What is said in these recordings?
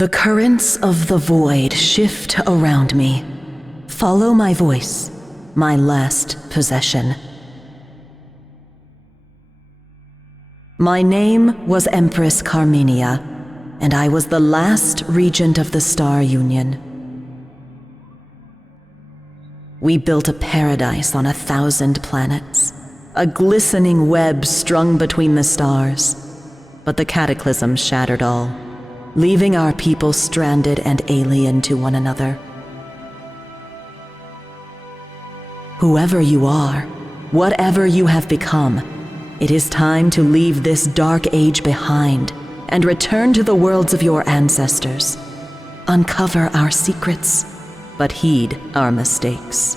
The currents of the void shift around me. Follow my voice, my last possession. My name was Empress Carmenia, and I was the last regent of the Star Union. We built a paradise on 1,000 planets, a glistening web strung between the stars. But the cataclysm shattered all, leaving our people stranded and alien to one another. Whoever you are, whatever you have become, it is time to leave this dark age behind and return to the worlds of your ancestors. Uncover our secrets, but heed our mistakes.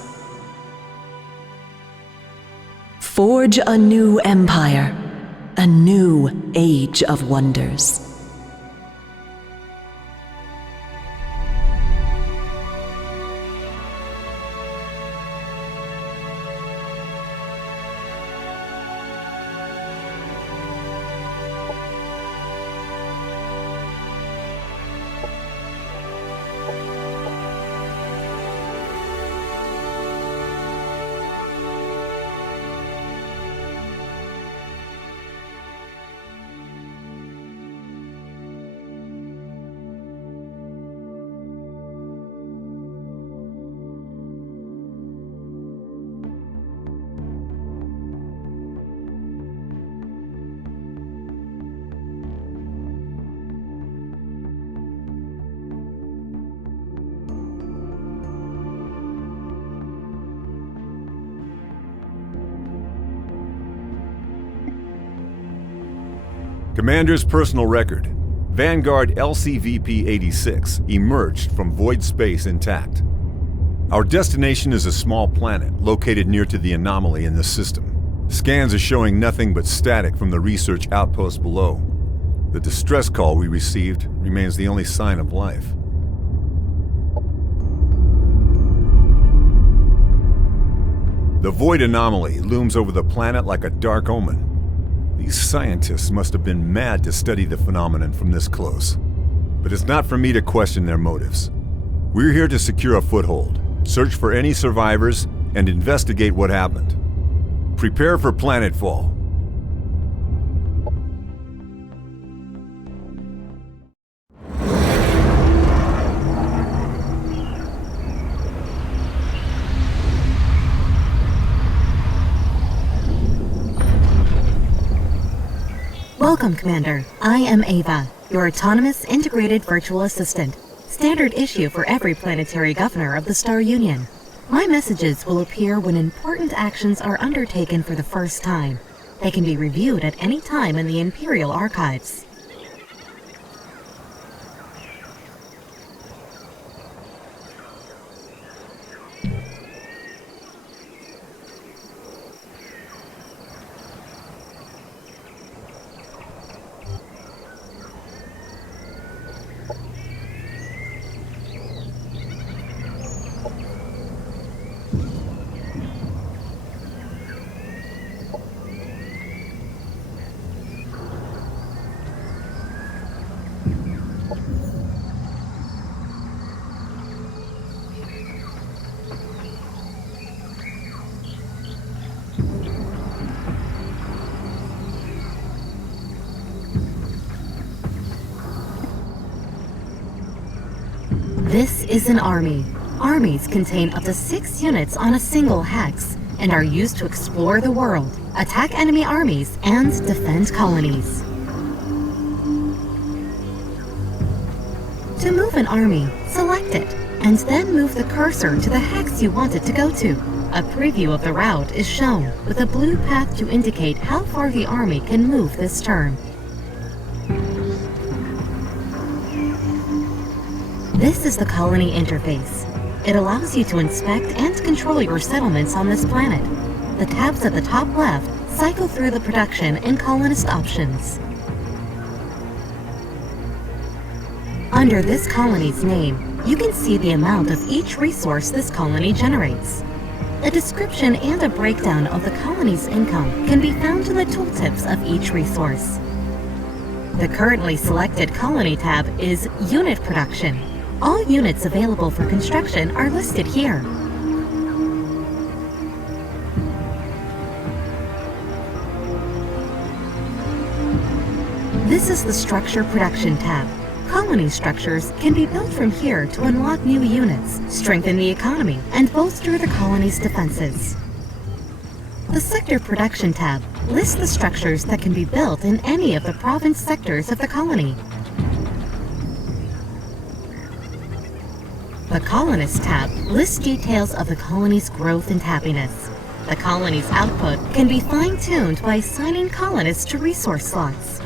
Forge a new empire, a new age of wonders. Commander's personal record. Vanguard LCVP-86 emerged from void space intact. Our destination is a small planet located near to the anomaly in the system. Scans are showing nothing but static from the research outpost below. The distress call we received remains the only sign of life. The void anomaly looms over the planet like a dark omen. These scientists must have been mad to study the phenomenon from this close. But it's not for me to question their motives. We're here to secure a foothold, search for any survivors, and investigate what happened. Prepare for Planetfall. Welcome, Commander. I am Ava, your autonomous integrated virtual assistant, standard issue for every planetary governor of the Star Union. My messages will appear when important actions are undertaken for the first time. They can be reviewed at any time in the Imperial Archives. This is an army. Armies contain up to 6 units on a single hex and are used to explore the world, attack enemy armies, and defend colonies. To move an army, select it, and then move the cursor to the hex you want it to go to. A preview of the route is shown, with a blue path to indicate how far the army can move this turn. This is the colony interface. It allows you to inspect and control your settlements on this planet. The tabs at the top left cycle through the production and colonist options. Under this colony's name, you can see the amount of each resource this colony generates. A description and a breakdown of the colony's income can be found in the tooltips of each resource. The currently selected colony tab is Unit Production. All units available for construction are listed here. This is the Structure Production tab. Colony structures can be built from here to unlock new units, strengthen the economy, and bolster the colony's defenses. The Sector Production tab lists the structures that can be built in any of the province sectors of the colony. The Colonist tab lists details of the colony's growth and happiness. The colony's output can be fine-tuned by assigning colonists to resource slots.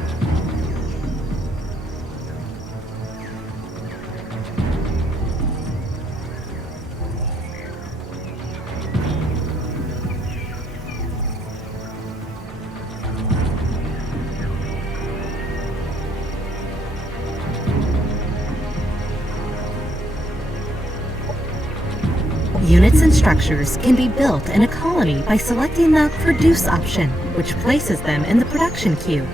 Units and structures can be built in a colony by selecting the Produce option, which places them in the production queue.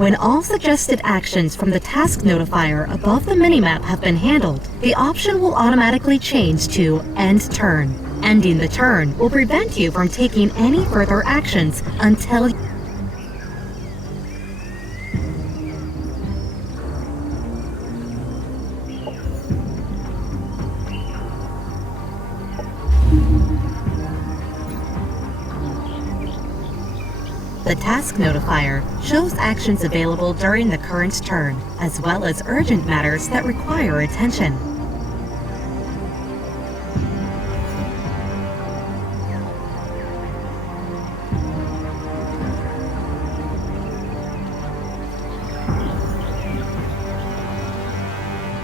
When all suggested actions from the task notifier above the minimap have been handled, the option will automatically change to End Turn. Ending the turn will prevent you from taking any further actions until the task notifier shows actions available during the current turn, as well as urgent matters that require attention.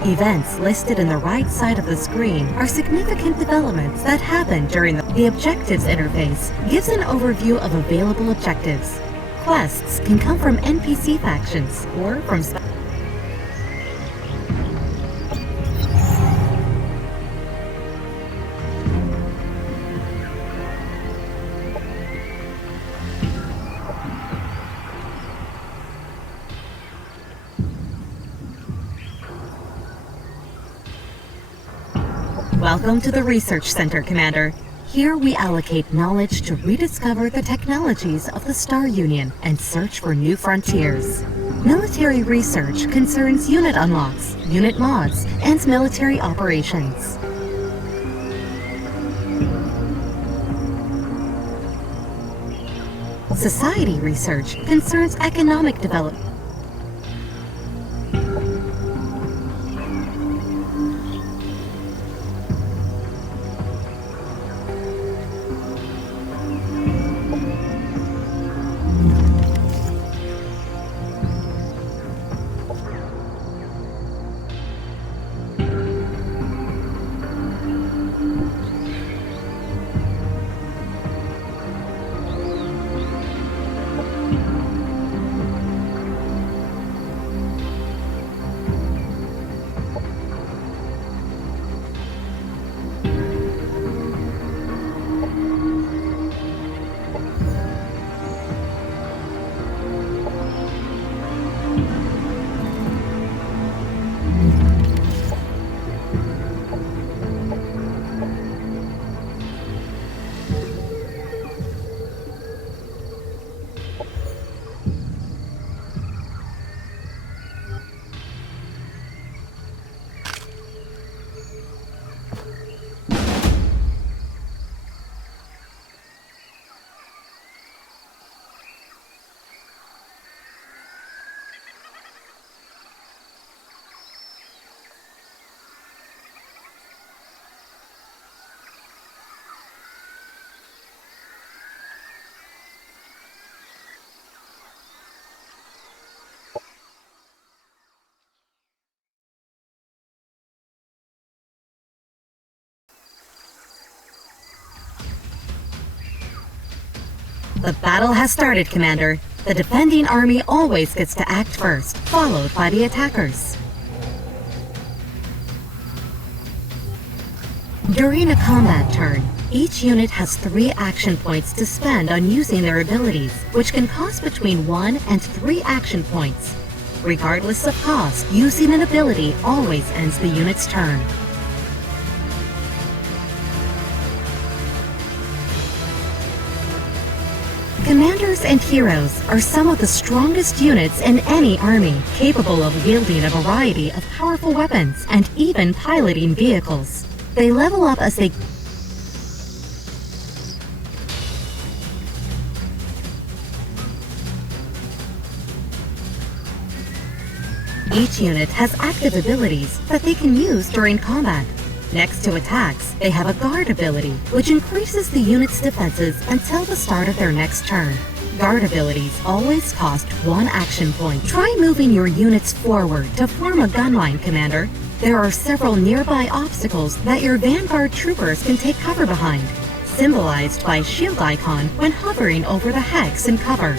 Events listed in the right side of the screen are significant developments that happen during the Objectives interface. Gives an overview of available objectives. Quests can come from NPC factions or from Welcome to the Research Center, Commander. Here we allocate knowledge to rediscover the technologies of the Star Union and search for new frontiers. Military research concerns unit unlocks, unit mods, and military operations. Society research concerns economic development. The battle has started, Commander. The defending army always gets to act first, followed by the attackers. During a combat turn, each unit has 3 action points to spend on using their abilities, which can cost between 1 and 3 action points. Regardless of cost, using an ability always ends the unit's turn. Commanders and heroes are some of the strongest units in any army, capable of wielding a variety of powerful weapons and even piloting vehicles. They level up as they Each unit has active abilities that they can use during combat. Next to attacks, they have a guard ability, which increases the unit's defenses until the start of their next turn. Guard abilities always cost 1 action point. Try moving your units forward to form a gun line, Commander. There are several nearby obstacles that your Vanguard troopers can take cover behind, symbolized by a shield icon when hovering over the hex in cover.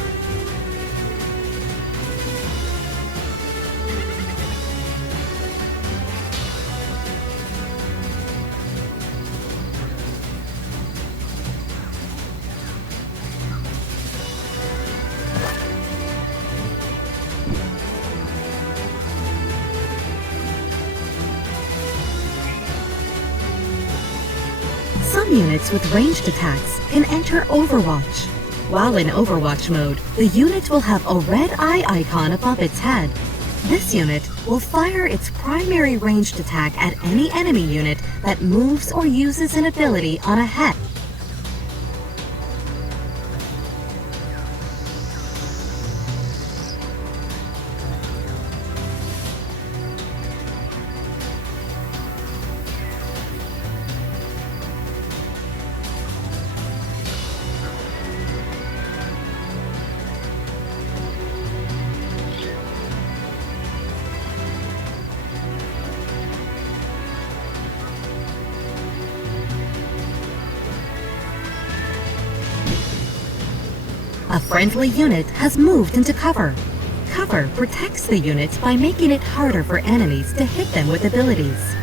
Some units with ranged attacks can enter Overwatch. While in Overwatch mode, the unit will have a red eye icon above its head. This unit will fire its primary ranged attack at any enemy unit that moves or uses an ability on a hex. A friendly unit has moved into cover. Cover protects the unit by making it harder for enemies to hit them with abilities.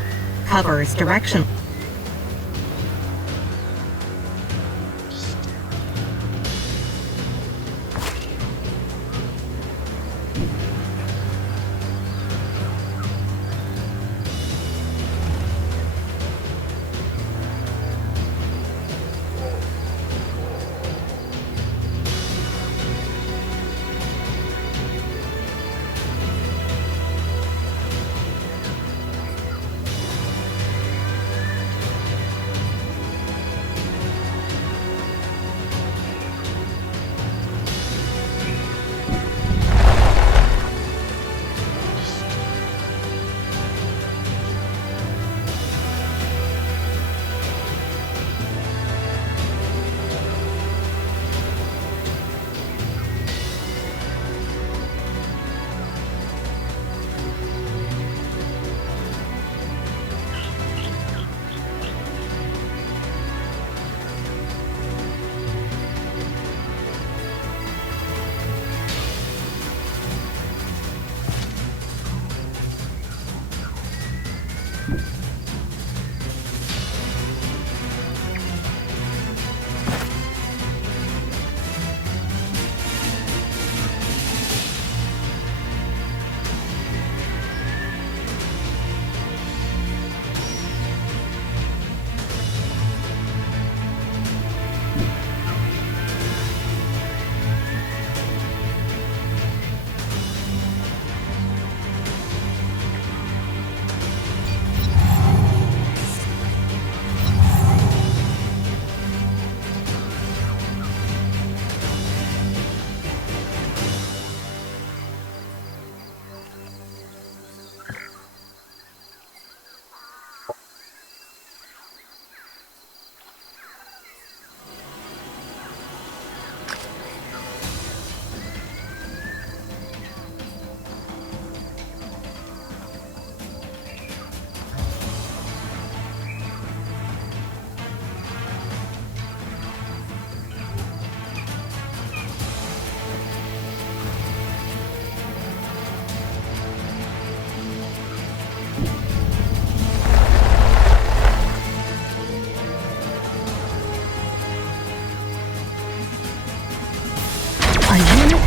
Cover is directional.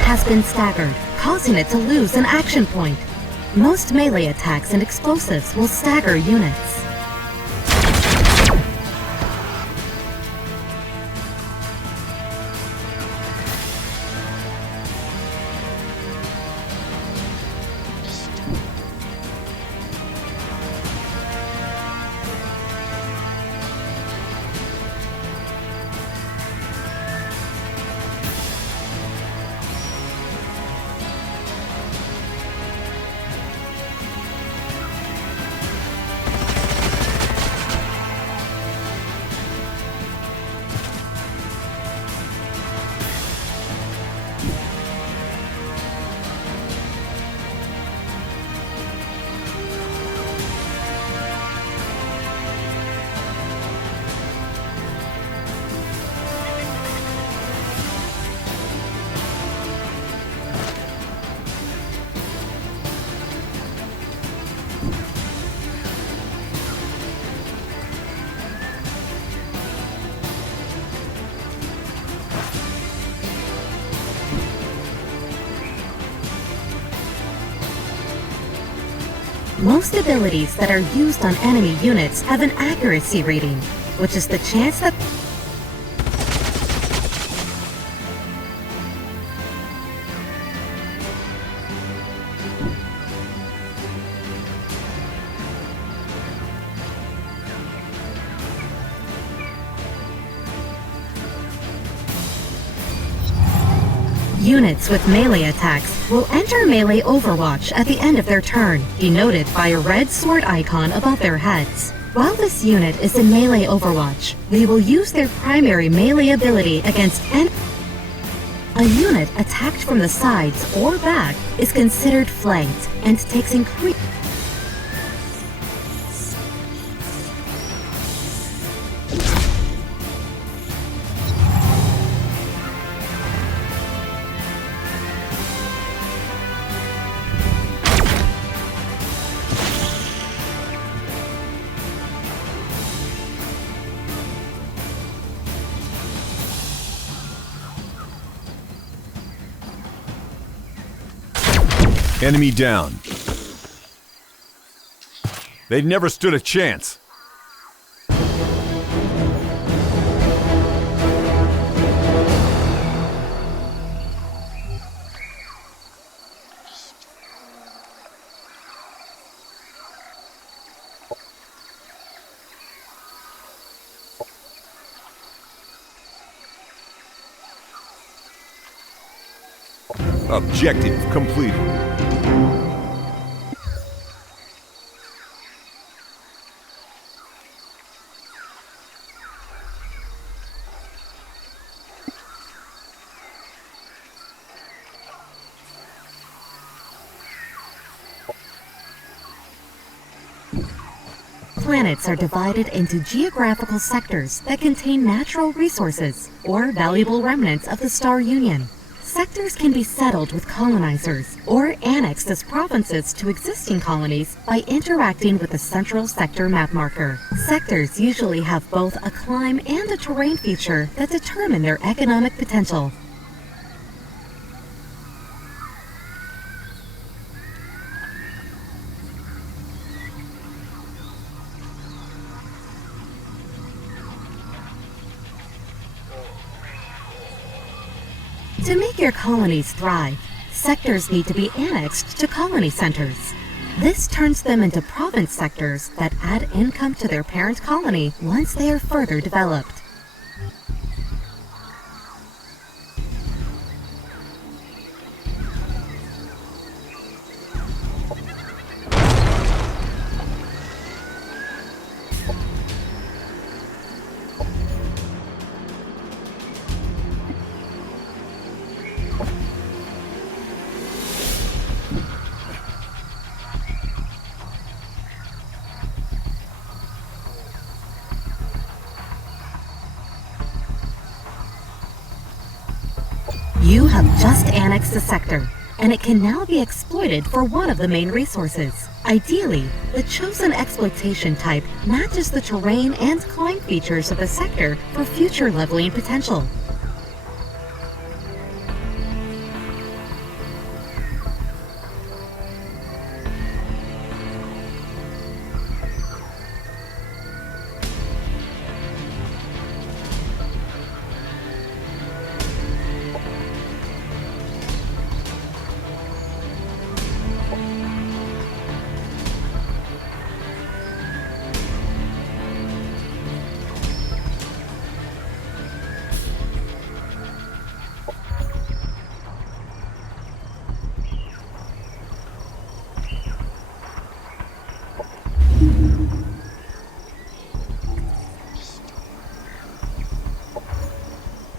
has been staggered, causing it to lose an action point. Most melee attacks and explosives will stagger units. Most abilities that are used on enemy units have an accuracy rating, which is the chance that units with melee attacks will enter melee Overwatch at the end of their turn, denoted by a red sword icon above their heads. While this unit is in melee Overwatch, they will use their primary melee ability against a unit attacked from the sides or back is considered flanked and takes increased Enemy down. They'd never stood a chance. Objective completed. Planets are divided into geographical sectors that contain natural resources or valuable remnants of the Star Union. Sectors can be settled with colonizers or annexed as provinces to existing colonies by interacting with the central sector map marker. Sectors usually have both a climb and a terrain feature that determine their economic potential. To make your colonies thrive, sectors need to be annexed to colony centers. This turns them into province sectors that add income to their parent colony once they are further developed. You have just annexed a sector, and it can now be exploited for one of the main resources. Ideally, the chosen exploitation type matches the terrain and climb features of the sector for future leveling potential.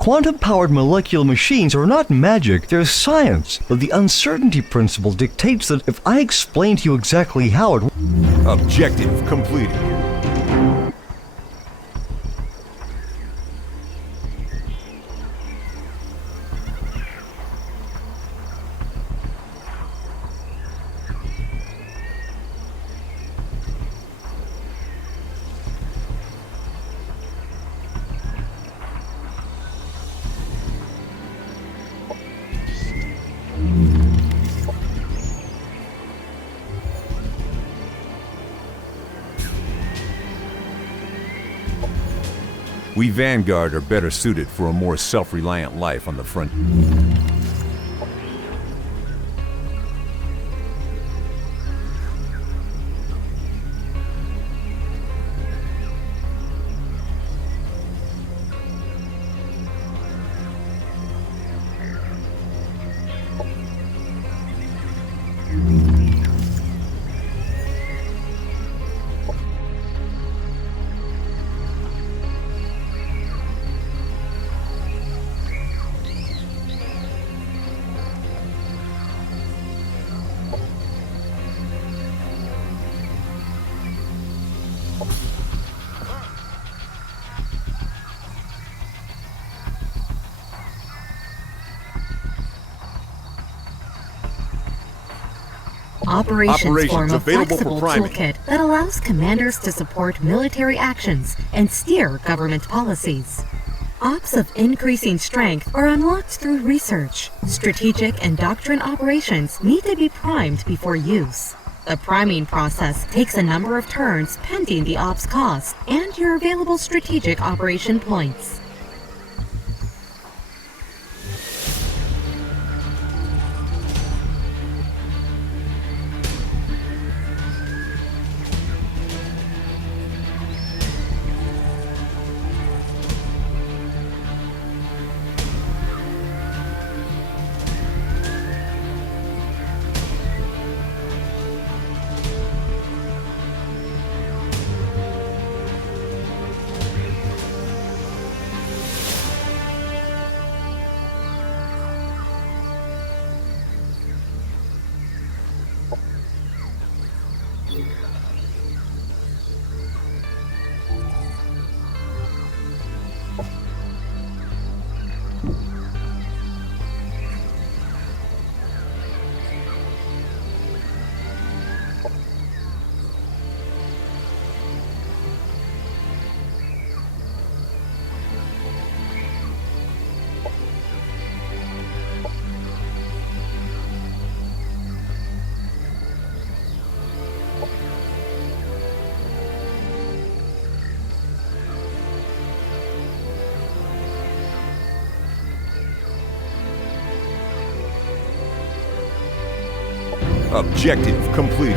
Quantum-powered molecular machines are not magic, they're science, but the uncertainty principle dictates that if I explain to you exactly how it... Objective completed. We Vanguard are better suited for a more self-reliant life on the front. Operations form a available for flexible priming. toolkit that allows commanders to support military actions and steer government policies. Ops of increasing strength are unlocked through research. Strategic and doctrine operations need to be primed before use. The priming process takes a number of turns pending the ops cost and your available strategic operation points. Objective completed.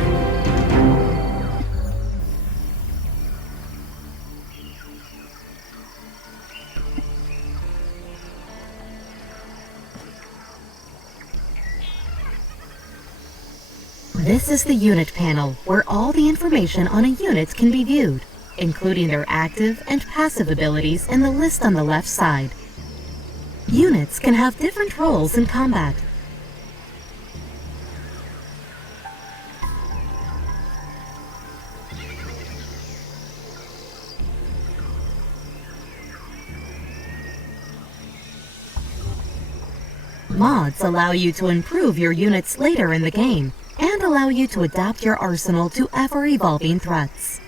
This is the unit panel, where all the information on a unit can be viewed, including their active and passive abilities in the list on the left side. Units can have different roles in combat. Mods allow you to improve your units later in the game, and allow you to adapt your arsenal to ever-evolving threats.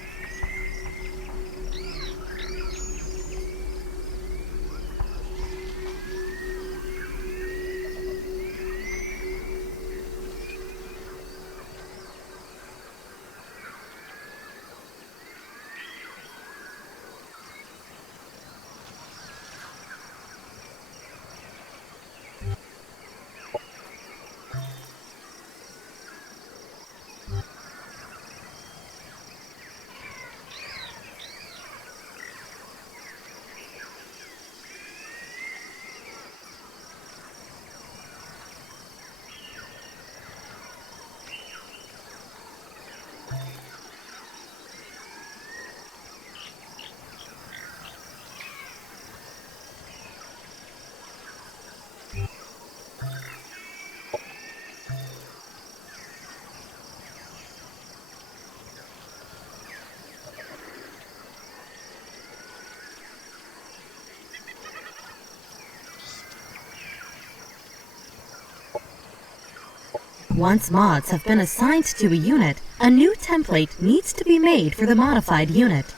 Once mods have been assigned to a unit, a new template needs to be made for the modified unit.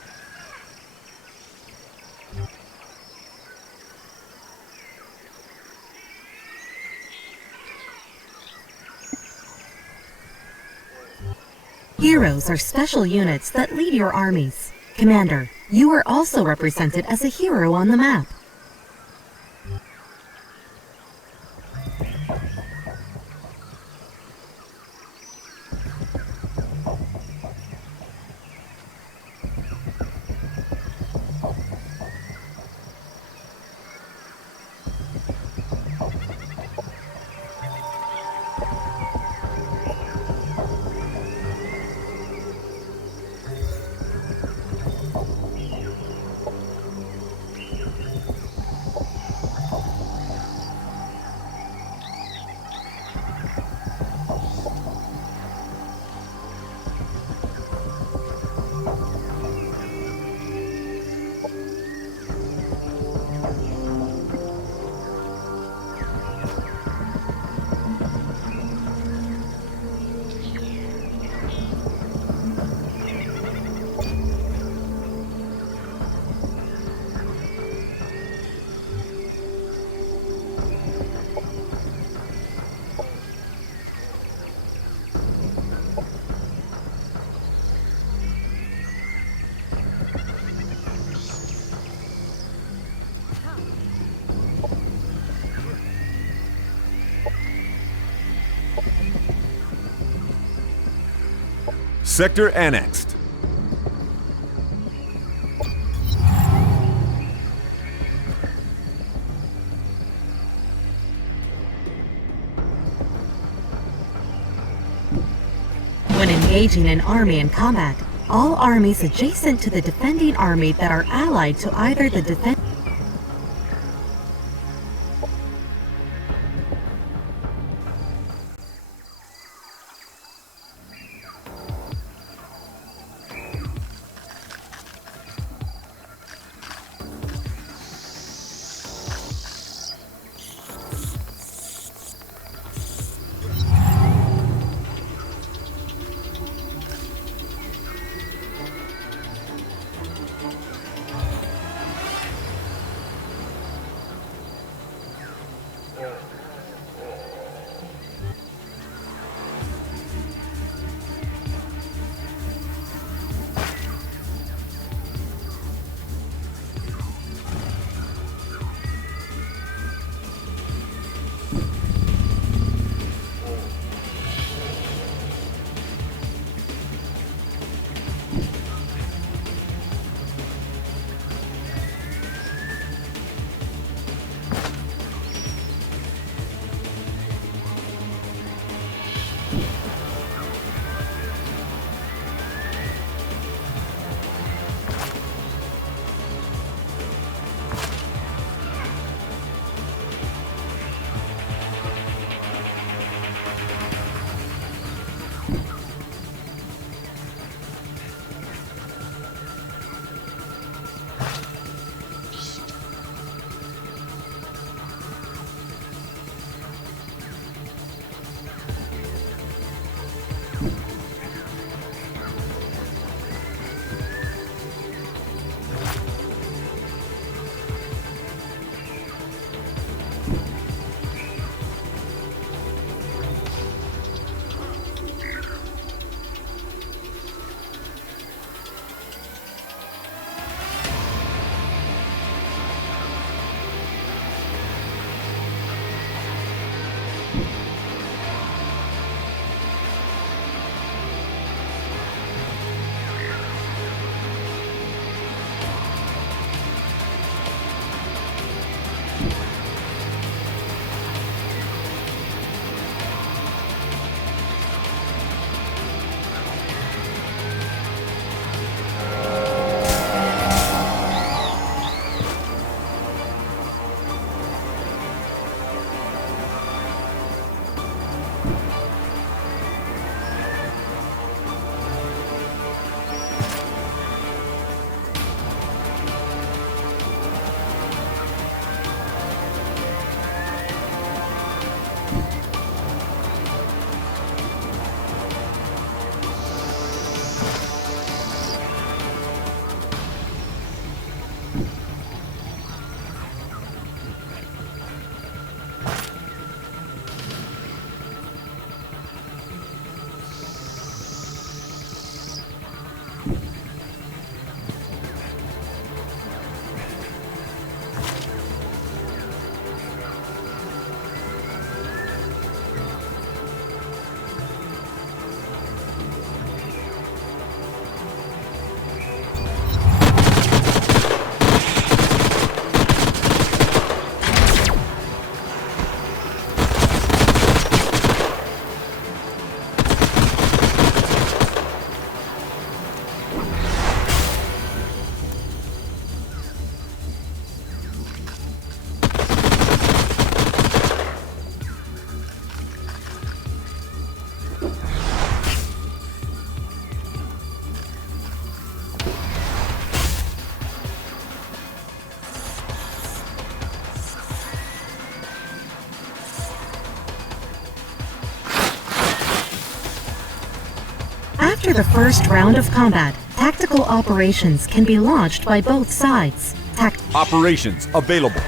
Heroes are special units that lead your armies. Commander, you are also represented as a hero on the map. Sector annexed. When engaging an army in combat, all armies adjacent to the defending army that are allied to either the defending After the first round of combat, tactical operations can be launched by both sides. Operations available.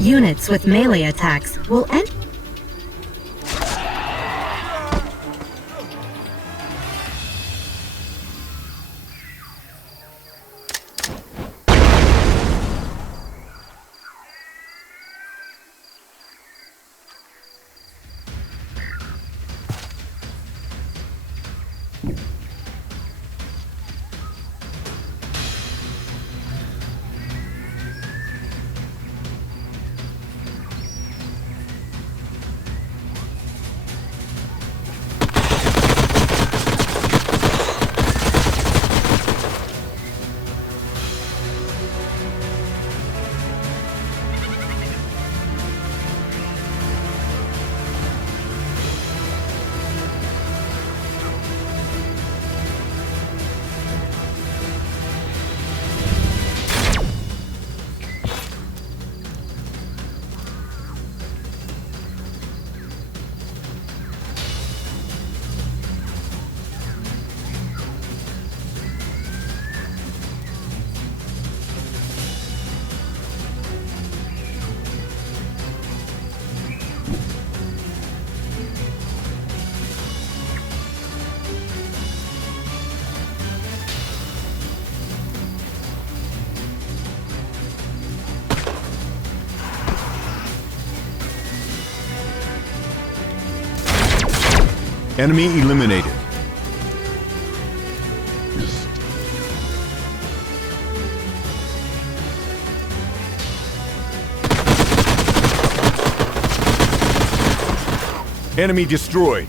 Units with melee attacks will enter. Enemy eliminated. Enemy destroyed.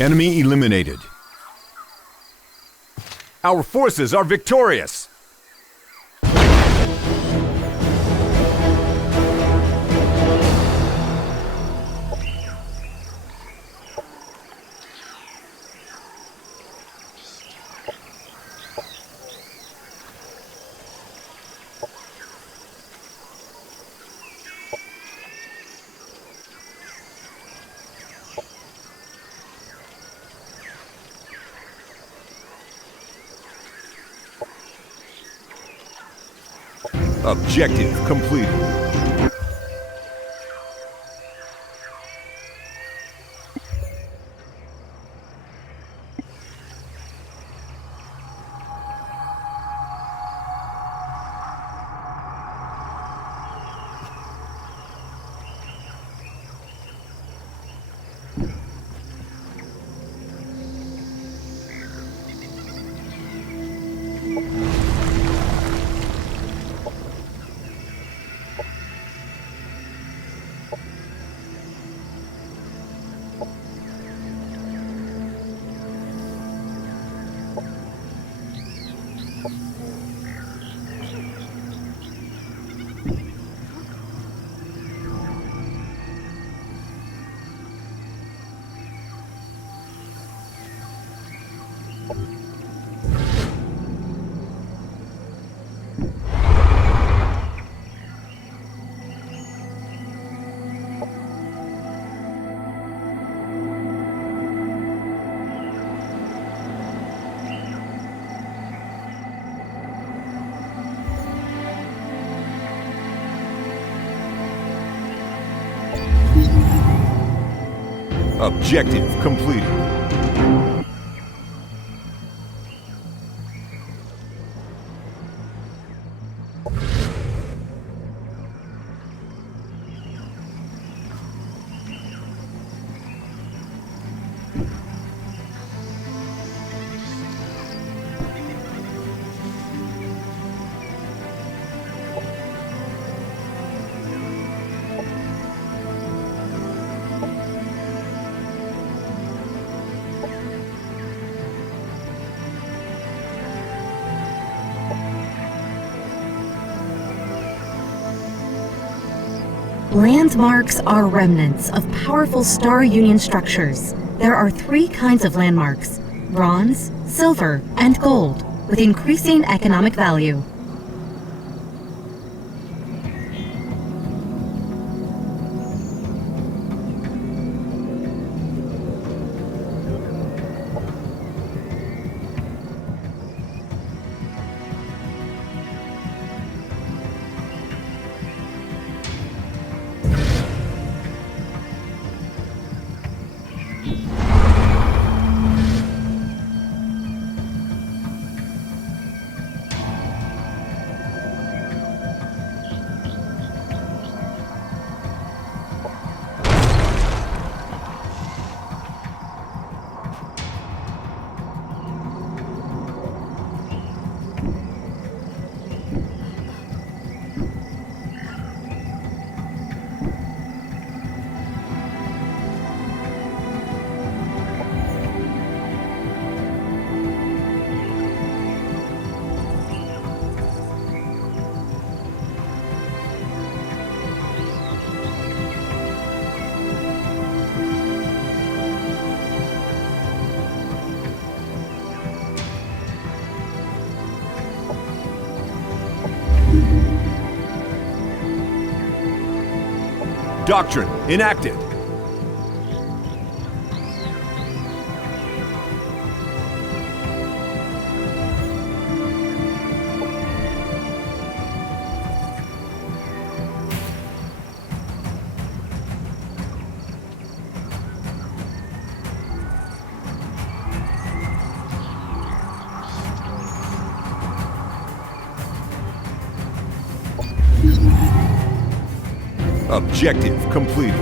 Enemy eliminated. Our forces are victorious! Objective completed. Objective completed. Landmarks are remnants of powerful Star Union structures. There are 3 kinds of landmarks: bronze, silver, and gold, with increasing economic value. Doctrine enacted. Objective completed.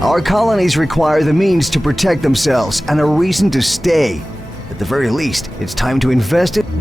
Our colonies require the means to protect themselves and a reason to stay. At the very least, it's time to invest in